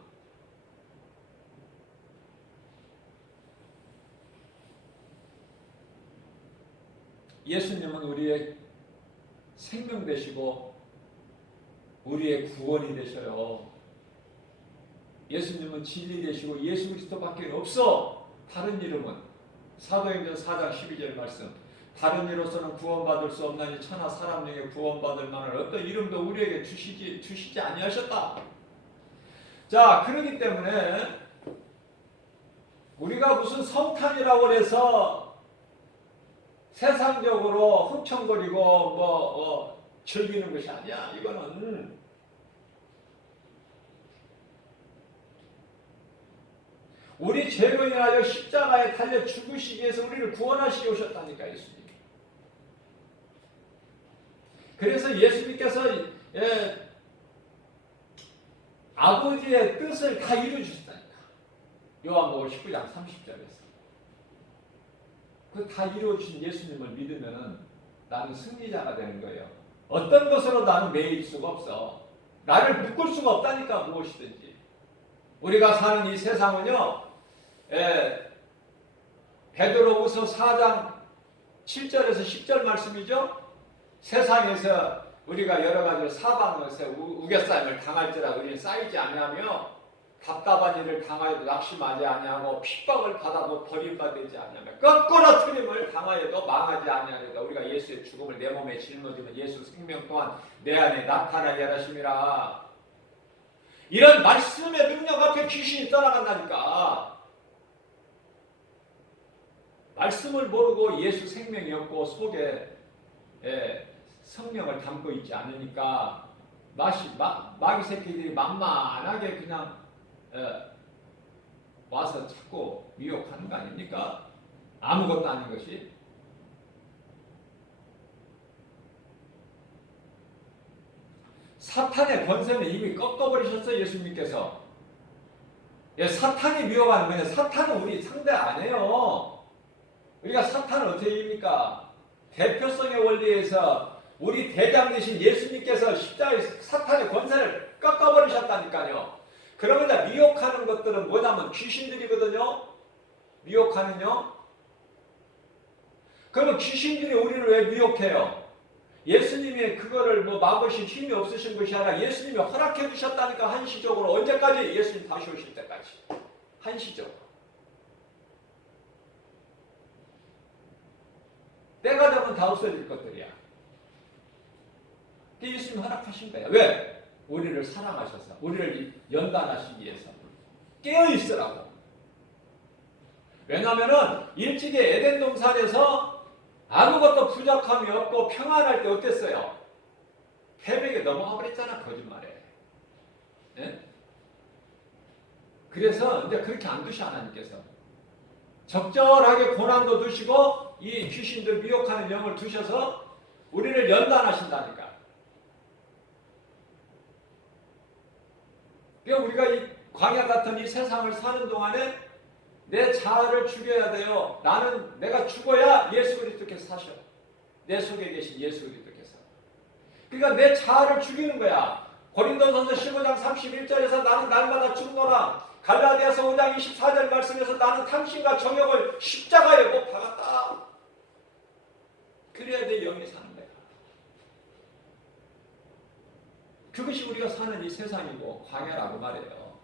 예수님은 우리의 생명 되시고 우리의 구원이 되셔요. 예수님은 진리 되시고 예수 그리스도밖에 없어. 다른 이름은 사도행전 4장 12절 말씀, 다른 이로서는 구원받을 수 없나니 천하 사람 중에 구원받을 만한 어떤 이름도 우리에게 주시지 아니하셨다. 자, 그렇기 때문에 우리가 무슨 성탄이라고 해서 세상적으로 흥청거리고 즐기는 것이 아니야. 이거는 우리 죄로 인하여 십자가에 달려 죽으시기 위해서 우리를 구원하시기 오셨다니까, 예수님. 그래서 예수님께서 아버지의 뜻을 다 이루어주셨다니까. 요한복음 19장 30절에서. 그 다 이루어주신 예수님을 믿으면 나는 승리자가 되는 거예요. 어떤 것으로 나는 매일 수가 없어. 나를 묶을 수가 없다니까, 무엇이든지. 우리가 사는 이 세상은요, 베드로후서 4장 7절에서 10절 말씀이죠. 세상에서 우리가 여러 가지 사방에서 우겨싸임을 당할지라 우리는 쌓이지 아니하며 답답한 일을 당하여도 낙심하지 아니하고 핍박을 받아도 버림받지 아니하며 거꾸로 트림을 당하여도 망하지 아니하리다. 우리가 예수의 죽음을 내 몸에 짊어지면 예수 생명 또한 내 안에 나타나게 하심이라. 이런 말씀의 능력 앞에 귀신이 떠나간다니까. 말씀을 모르고 예수 생명이 없고 속에 성령을 담고 있지 않으니까 마귀 새끼들이 만만하게 그냥 와서 자꾸 미혹하는 거 아닙니까? 아무것도 아닌 것이. 사탄의 권세는 이미 꺾어버리셨어요, 예수님께서. 사탄이 미혹하는 거예요. 사탄은 우리 상대 안 해요. 우리가 사탄을 어떻게 이깁니까? 대표성의 원리에서 우리 대장 되신 예수님께서 십자가에 사탄의 권세를 꺾어버리셨다니까요. 그러면 미혹하는 것들은 뭐냐면 귀신들이거든요. 미혹하는요. 그러면 귀신들이 우리를 왜 미혹해요? 예수님이 그거를 막으신 힘이 없으신 것이 아니라 예수님이 허락해 주셨다니까. 한시적으로. 언제까지? 예수님 다시 오실 때까지. 한시적으로. 때가 되면 다 없어질 것들이야. 예수님 허락하신 거야. 왜? 우리를 사랑하셔서, 우리를 연단하시기 위해서. 깨어있으라고. 왜냐하면은 일찍이 에덴 동산에서 아무것도 부족함이 없고 평안할 때 어땠어요? 패배에 넘어가 버렸잖아, 거짓말에. 예? 그래서 이제 그렇게 안 두셔, 하나님께서. 적절하게 고난도 두시고 이 귀신들 미혹하는 영을 두셔서 우리를 연단하신다니까. 그러니까 우리가 이 광야 같은 이 세상을 사는 동안에 내 자아를 죽여야 돼요. 내가 죽어야 예수 그리스도께서 사셔. 내 속에 계신 예수 그리스도께서. 그러니까 내 자아를 죽이는 거야. 고린도전서 15장 31절에서 나는 날마다 죽노라. 갈라디아서 5장 24절 말씀에서 나는 탐심과 정욕을 십자가에 못 박았다. 그래야 내 영이 사는 거야. 그것이 우리가 사는 이 세상이고 광야라고 말해요.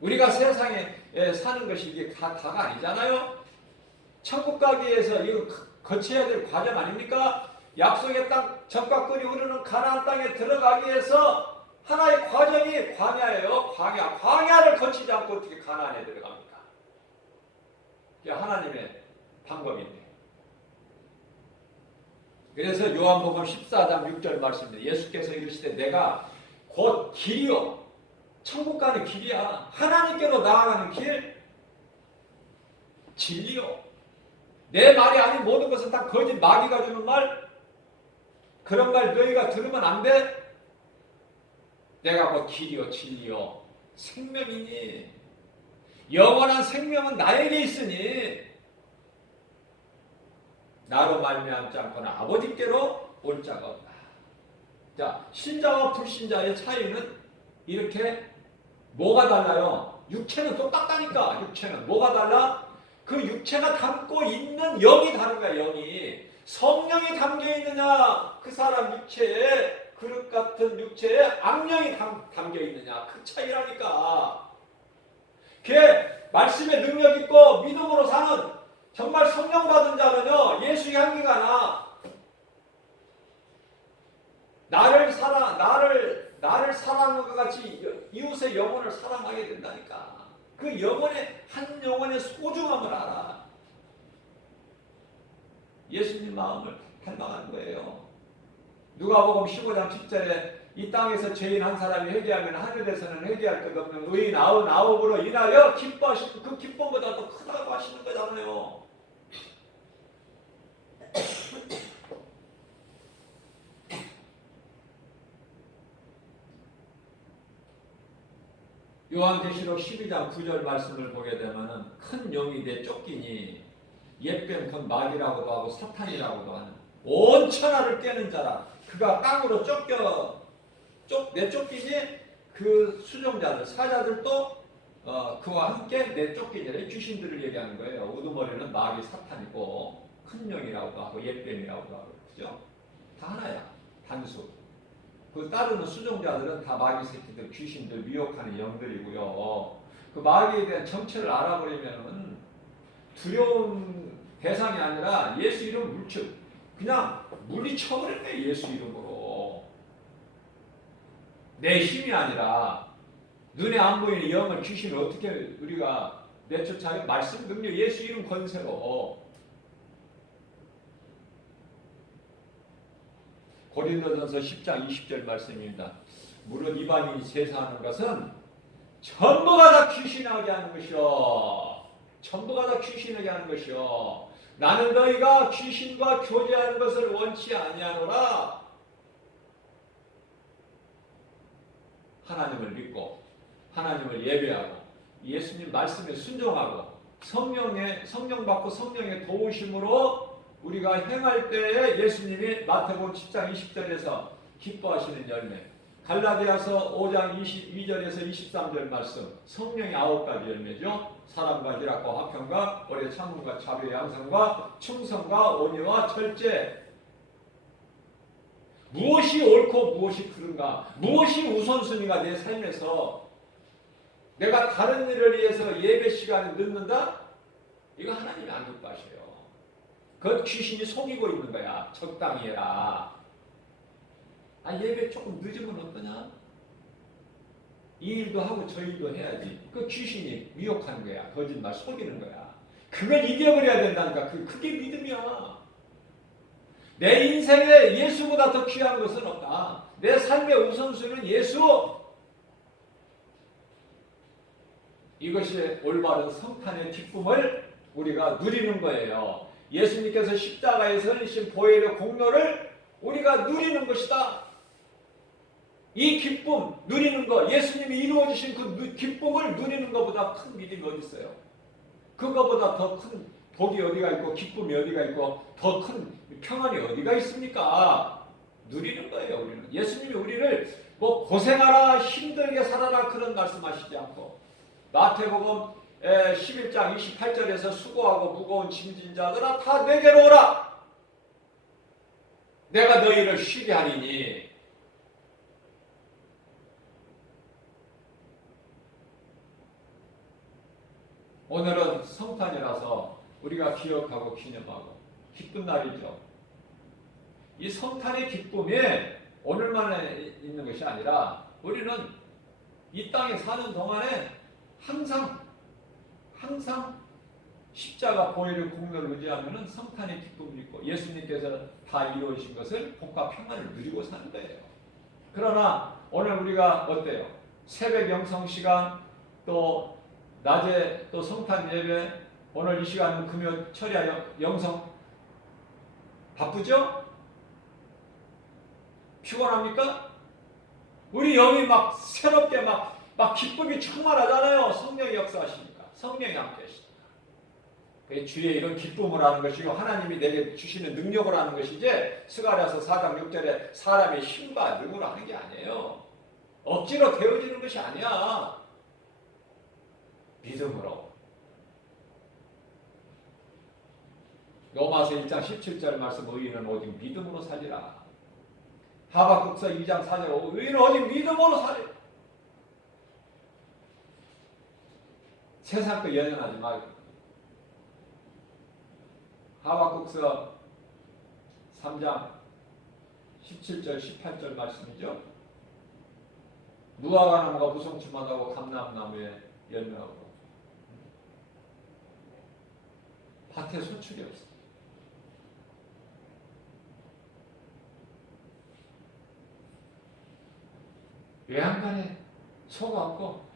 우리가 세상에 사는 것이 이게 다가 아니잖아요. 천국 가기 위해서 이거 거쳐야 될 과정 아닙니까? 약속의 땅, 젖과 꿀이 흐르는 가나안 땅에 들어가기 위해서 하나의 과정이 광야예요. 광야를 거치지 않고 어떻게 가나안에 들어갑니까? 이게 하나님의 방법인데. 그래서 요한복음 14장 6절 말씀입니다. 예수께서 이르시되 내가 곧 길이요. 천국 가는 길이야. 하나님께로 나아가는 길. 진리요. 내 말이 아닌 모든 것은 다 거짓 마귀가 주는 말. 그런 말 너희가 들으면 안 돼. 내가 곧 길이요 진리요 생명이니 영원한 생명은 나에게 있으니 나로 말미암지 않고는 아버지께로 올 자가 없다. 자, 신자와 불신자의 차이는 이렇게 뭐가 달라요? 육체는 똑같다니까. 육체는 뭐가 달라? 그 육체가 담고 있는 영이 다른 거야. 영이. 성령이 담겨 있느냐 그 사람 육체에, 그릇 같은 육체에 악령이 담겨 있느냐 그 차이라니까. 그게 말씀의 능력 있고 믿음으로 사는 정말 성령 받은 자는요 예수 향기가 나. 나를 사랑하는 것 같이 이웃의 영혼을 사랑하게 된다니까. 그 영혼의 한 영혼의 소중함을 알아. 예수님 마음을 닮아가는 거예요. 누가복음 15장 10절에 이 땅에서 죄인 한 사람이 회개하면 하늘에서는 회개할 것 없는 의인 99으로 인하여 기뻐하시고 그 기쁨보다 더 크다고 하시는 거잖아요. 요한계시록 12장 9절 말씀을 보게 되면 큰 영이 내 쫓기니 옛뱀 곧 마귀라고도 하고 사탄이라고도 하는 온 천하를 깨는 자라. 그가 땅으로 내쫓기니 그 수종자들 사자들도 그와 함께 내쫓기니라. 귀신들을 얘기하는 거예요. 우두머리는 마귀 사탄이고 큰 영이라고도 하고 옛뱀이라고도 하고 그죠? 다 하나야. 단수. 그 따르는 수종자들은 다 마귀 새끼들, 귀신들, 미혹하는 영들이고요. 그 마귀에 대한 정체를 알아버리면은 두려운 대상이 아니라 예수 이름 그냥 물리쳐버렸네. 예수 이름으로. 내 힘이 아니라 눈에 안 보이는 영을, 귀신을 어떻게 우리가 내쫓아요? 말씀 능력, 예수 이름 권세로. 고린도전서 10장 20절 말씀입니다. 무릇 이방인이 제사하는 것은 전부가 다 귀신하게 하는 것이요. 전부가 다 귀신하게 하는 것이요. 나는 너희가 귀신과 교제하는 것을 원치 아니하노라. 하나님을 믿고 하나님을 예배하고 예수님 말씀에 순종하고 성령 받고 성령의 도우심으로 우리가 행할 때에 예수님이 마태복음 10장 20절에서 기뻐하시는 열매, 갈라디아서 5장 22절에서 23절 말씀, 성령의 9가지 열매죠. 사랑과 희락과 화평과 오래 참음과 자비의 양성과 충성과 온유와 절제. 무엇이 옳고 무엇이 그른가, 무엇이 우선순위가 내 삶에서 내가 다른 일을 위해서 예배 시간을 늦는다? 이거 하나님이 안 기뻐하셔요. 그 귀신이 속이고 있는 거야. 적당히 해라. 예배 조금 늦으면 어떠냐? 이 일도 하고 저 일도 해야지. 그 귀신이 미혹하는 거야. 거짓말 속이는 거야. 그걸 이겨버려야 된다니까. 그게 믿음이야. 내 인생에 예수보다 더 귀한 것은 없다. 내 삶의 우선순위는 예수. 이것이 올바른 성탄의 기쁨을 우리가 누리는 거예요. 예수님께서 십자가에서 흘리신 보혈의 공로를 우리가 누리는 것이다. 이 기쁨 누리는 거, 예수님이 이루어주신 그 기쁨을 누리는 것보다 큰 믿음이 어디 있어요? 그거보다 더 큰 복이 어디가 있고 기쁨이 어디가 있고 더 큰 평안이 어디가 있습니까? 누리는 거예요. 우리는 예수님이 우리를 뭐 고생하라 힘들게 살아라 그런 말씀하시지 않고 마태복음 11장 28절에서 수고하고 무거운 짐진 자들아 다 내게로 오라. 내가 너희를 쉬게 하리니. 오늘은 성탄이라서 우리가 기억하고 기념하고 기쁜 날이죠. 이 성탄의 기쁨이 오늘만 있는 것이 아니라 우리는 이 땅에 사는 동안에 항상 십자가 보혈의 공로를 의지하면 성탄의 기쁨이 있고 예수님께서 다 이루어진 것을 복과 평안을 누리고 사는 거예요. 그러나 오늘 우리가 어때요? 새벽 영성 시간 또 낮에 또 성탄 예배 오늘 이 시간은 금요 철야 영성 바쁘죠? 피곤합니까? 우리 영이 막 새롭게 막 기쁨이 충만하잖아요. 성령이 역사하시니까. 성령이 함께 하시니까. 그게 주의 이런 기쁨을 하는 것이고 하나님이 내게 주시는 능력을 하는 것이지 스가랴서 4장 6절에 사람의 힘과 능으로 하는 게 아니에요. 억지로 되어지는 것이 아니야. 믿음으로. 로마서 1장 17절 말씀 의인은 오직 믿음으로 살리라. 하박국서 2장 4절 의인은 오직 믿음으로 살리라. 세상 거 연연하지 말고. 하박국서 3장 17절 18절 말씀이죠. 무화과나무가 무성충만하고 감람나무에 열매하고 밭에 소출이 없어. 외양간에 소가 없고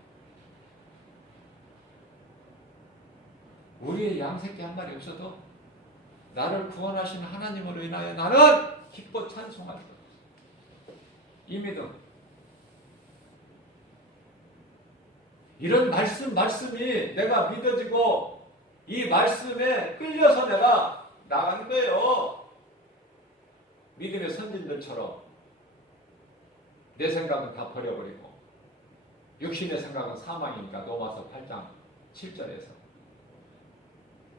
우리의 양새끼 한 마리 없어도 나를 구원하신 하나님으로 인하여 나는 기뻐 찬송할 것. 이 믿음. 이런 말씀이 내가 믿어지고 이 말씀에 끌려서 내가 나가는 거예요. 믿음의 선진들처럼 내 생각은 다 버려버리고 육신의 생각은 사망이니까 로마서 8장 7절에서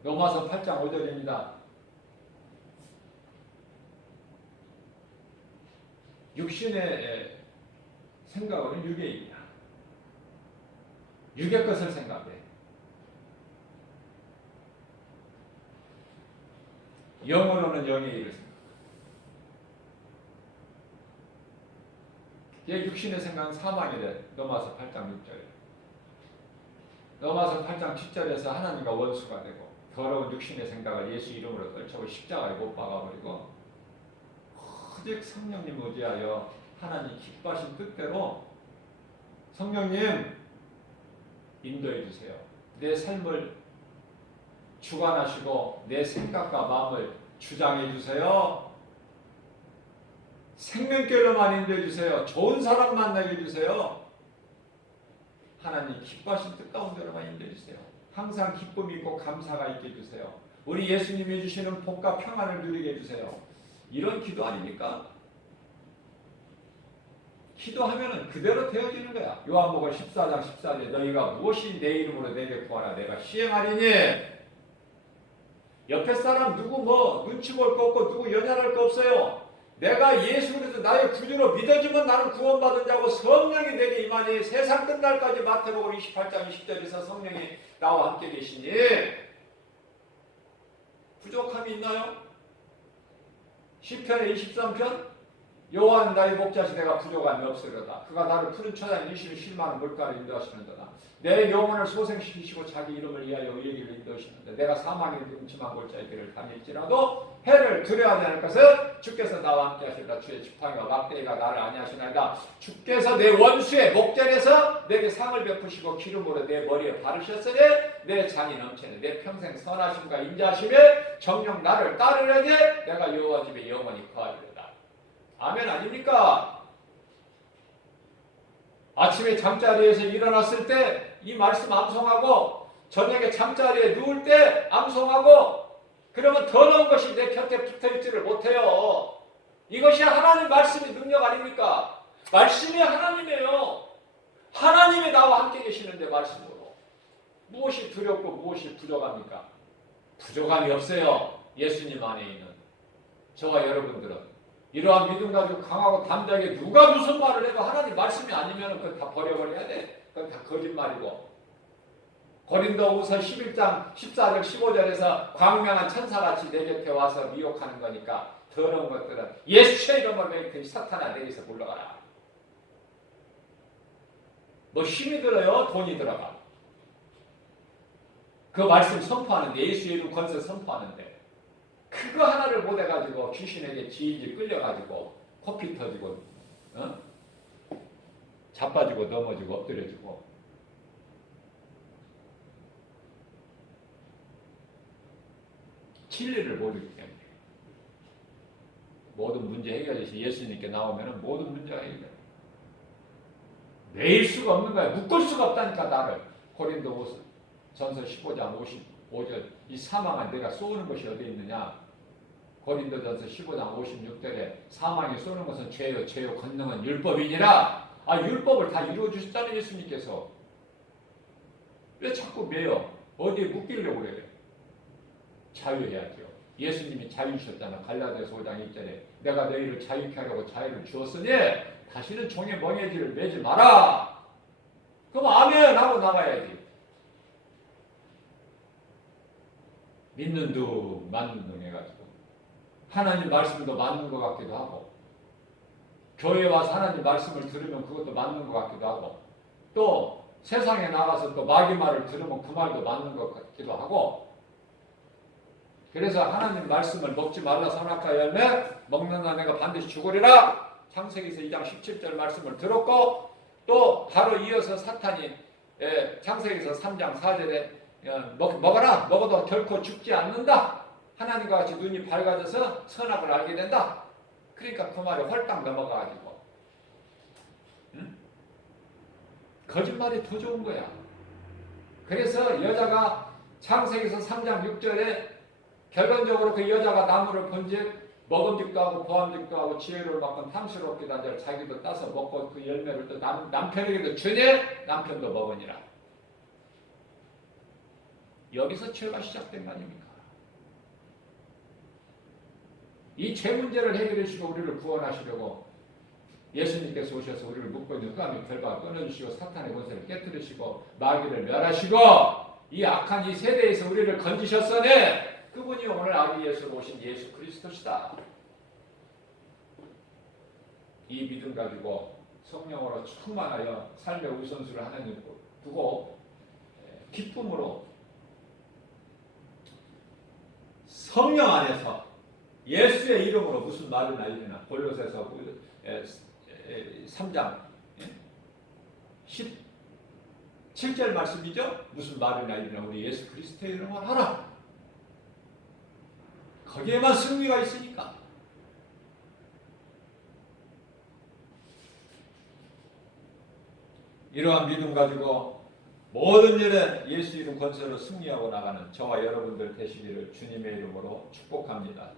로마서 8장 5절입니다. 육신의 생각은 유괴이냐. 육의 것을 생각해. 영으로는 영의 일을 생각해. 얘 육신의 생각은 사망이래. 로마서 8장 6절에. 로마서 8장 10절에서 하나님과 원수가 되고 더러운 육신의 생각을 예수 이름으로 떨쳐고 십자가에 못 박아버리고 오직 성령님 의지하여 하나님 기뻐하신 뜻대로 성령님 인도해 주세요. 내 삶을 주관하시고 내 생각과 마음을 주장해 주세요. 생명길로만 인도해 주세요. 좋은 사람 만나게 해주세요. 하나님 기뻐하신 뜻 가운데로만 인도해 주세요. 항상 기쁨이 있고 감사가 있게 해주세요. 우리 예수님이 주시는 복과 평안을 누리게 해주세요. 이런 기도 아닙니까? 기도하면 그대로 되어지는 거야. 요한복음 14장 14절에 너희가 무엇이 내 이름으로 내게 구하라 내가 시행하리니. 옆에 사람 누구 뭐 눈치 볼 거 없고 누구 연연할 거 없어요. 내가 예수 그리스도 나의 구주로 믿어지면 나는 구원받은 자고 성령이 내게 임하니 세상 끝날까지 마태복음 28장 20절에서 성령이 나와 함께 계시니 부족함이 있나요? 시편의 23편 여호와는 나의 목자시 내가 부족함이 없으려다. 그가 나를 푸른 초장 이시는 실만한 물가로 인도하시는도다. 내 영혼을 소생시키시고 자기 이름을 위하여 의의 길로 인도하시는데 내가 사망의 음침한 골짜기 길을 다닐지라도 해를 두려워하지 않을 것은 주께서 나와 함께 하시리라. 주의 지팡이와 막대기가 나를 안위하시나이다. 주께서 내 원수의 목전에서 내게 상을 베푸시고 기름으로 내 머리에 바르셨으니 내 잔이 넘치네. 내 평생 선하심과 인자하심에 정녕 나를 따르려니 내가 여호와 집에 영원히 거하리로다. 아멘 아닙니까? 아침에 잠자리에서 일어났을 때 이 말씀 암송하고 저녁에 잠자리에 누울 때 암송하고 그러면 더러운 것이 내 곁에 붙어있지를 못해요. 이것이 하나님 말씀의 능력 아닙니까? 말씀이 하나님이에요. 하나님이 나와 함께 계시는데 말씀으로 무엇이 두렵고 무엇이 부족합니까? 부족함이 없어요. 예수님 안에 있는 저와 여러분들은 이러한 믿음 가지고 강하고 담대하게 누가 무슨 말을 해도 하나님 말씀이 아니면 그건 다 버려버려야 돼. 그건 다 거짓말이고. 고린도후서 11장 14절 15절에서 광명한 천사같이 내 곁에 와서 미혹하는 거니까 더러운 것들은 예수의 이름으로 그 사탄아 내게서 물러가라. 뭐 힘이 들어요? 돈이 들어가. 그 말씀 선포하는데 예수의 이름 건설 선포하는데 그거 하나를 못해가지고 귀신에게 질질 끌려가지고 코피 터지고 자빠지고 넘어지고 엎드려지고 진리를 모르기 때문에 모든 문제 해결이 예수님께 나오면 모든 문제가 해결돼요. 매일 수가 없는 거야. 묶을 수가 없다니까 나를. 고린도전서 15장 55절 이 사망한 내가 쏘는 것이 어디 있느냐. 고린도전서 15장 56절에 사망이 쏘는 것은 죄요 죄요 권능은 율법이니라. 율법을 다 이루어주셨다는 예수님께서 왜 자꾸 매요? 어디에 묶이려고 그래요? 자유해야죠. 예수님이 자유 주셨잖아. 갈라디아서 5장 1절에 내가 너희를 자유케 하려고 자유를 주었으니 다시는 종의 멍에지를 매지 마라. 그럼 아멘 하고 나가야지. 믿는 둥 맞는 둥 해가지고 하나님 말씀도 맞는 것 같기도 하고 교회 와서 하나님 말씀을 들으면 그것도 맞는 것 같기도 하고 또 세상에 나가서 또 마귀 말을 들으면 그 말도 맞는 것 같기도 하고 그래서 하나님 말씀을 먹지 말라 선악과 열매 먹는 자가 반드시 죽으리라. 창세기서 2장 17절 말씀을 들었고 또 바로 이어서 사탄이 창세기서 3장 4절에 먹어라 먹어도 결코 죽지 않는다. 하나님과 같이 눈이 밝아져서 선악을 알게 된다. 그러니까 그 말이 홀딱 넘어가가지고 거짓말이 더 좋은 거야. 그래서 여자가 창세기서 3장 6절에 결론적으로 그 여자가 나무를 본즉 먹음직도 하고 보암직도 하고 지혜를 받고 탐스럽기도 하자 자기도 따서 먹고 그 열매를 또 남편에게도 주니 남편도 먹으니라. 여기서 죄가 시작된 거 아닙니까? 이 죄 문제를 해결해 주시고 우리를 구원하시려고 예수님께서 오셔서 우리를 묶고 있는 흑암의 결박을 끊어주시고 사탄의 권세를 깨뜨리시고 마귀를 멸하시고 이 악한 이 세대에서 우리를 건지셨으니 그분이 오늘 아기 예수로 오신 예수 그리스도시다. 이 믿음 가지고 성령으로 충만하여 삶의 우선순위를 하나님 두고 기쁨으로 성령 안에서 예수의 이름으로 무슨 말을 날리나 골로새서 3장 17절 말씀이죠. 무슨 말을 날리나 우리 예수 그리스도의 이름을 하라. 거기에만 승리가 있으니까. 이러한 믿음 가지고 모든 일에 예수 이름 건설로 승리하고 나가는 저와 여러분들 되시기를 주님의 이름으로 축복합니다.